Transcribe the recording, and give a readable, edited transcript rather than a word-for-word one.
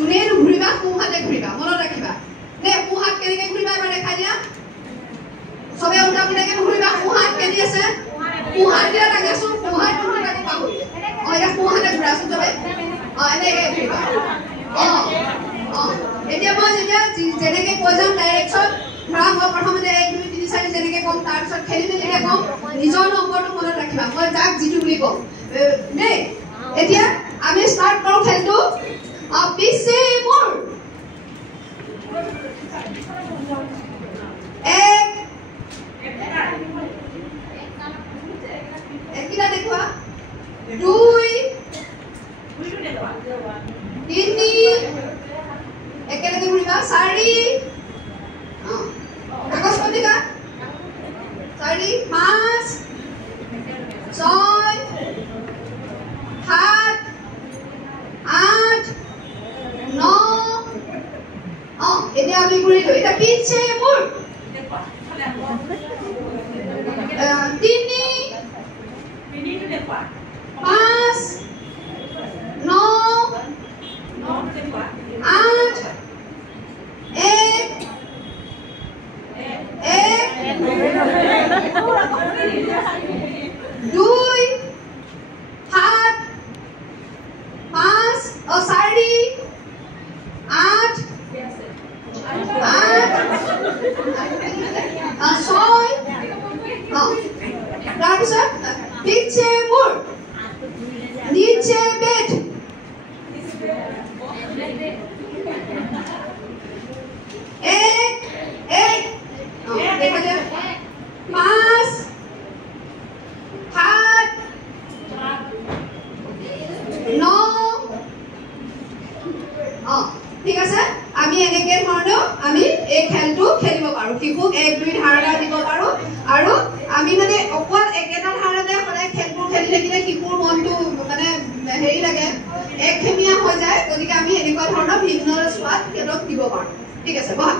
যোনে ঘূৰিবা সোঁহাতে ঘূৰিবা মনত ৰাখিবা নে সোঁহাত কেনেকৈ ঘূৰিবা এবাৰ দেখাই দিয়া সবে উল্টা পিঠাকে ঘূৰিবা সোঁহাত কেনি আছে সোঁহাত দিয়া লাগেচোন সোঁহাত ঘূৰি তাকো পাহৰি এতিয়া সোঁহাতে ঘূৰাচোন চবে এনেকৈ ঘূৰিবা এতিয়া মই যেতিয়া যেনেকৈ কৈ যাম ডাইৰেকশ্যন ধৰা মই প্ৰথমতে 1 2 3 4 যেনেকৈ ক'ম তাৰপিছত খেলি মেলিকৈ ক'ম নিজৰ নম্বৰটো মনত ৰাখিবা মই যাক যিটো বুলি ক'ম দেই এতিয়া আমি ষ্টাৰ্ট কৰোঁ খেলটো পিছে মোৰ একটা দেখুৱা 2 3 একেলগে ঘূৰিবা 4 কাগজ পত্ৰিকা 4 5 6 7 8 9 এতিয়া আমি ঘূৰিলো এতিয়া পিছে মোৰ 3 5 9 8 ঠিক আছে আমি এনেকে ধৰণে আমি এই খেলটো খেলিব পাৰো কিকুক 1 2 ধাৰণা দিব পাৰো আৰু আমি মানে অকল একেটা ধাৰণাতে সদায় খেলবোৰ খেলি থাকিলে কিকুৰ মনটো মানে হেৰি লাগে একখেমিয়া হৈ যায় গতিকে আমি এনেকুৱা ধৰণৰ ভিন্ন স্বাদ খেলক দিব পাৰো ঠিক আছে বহা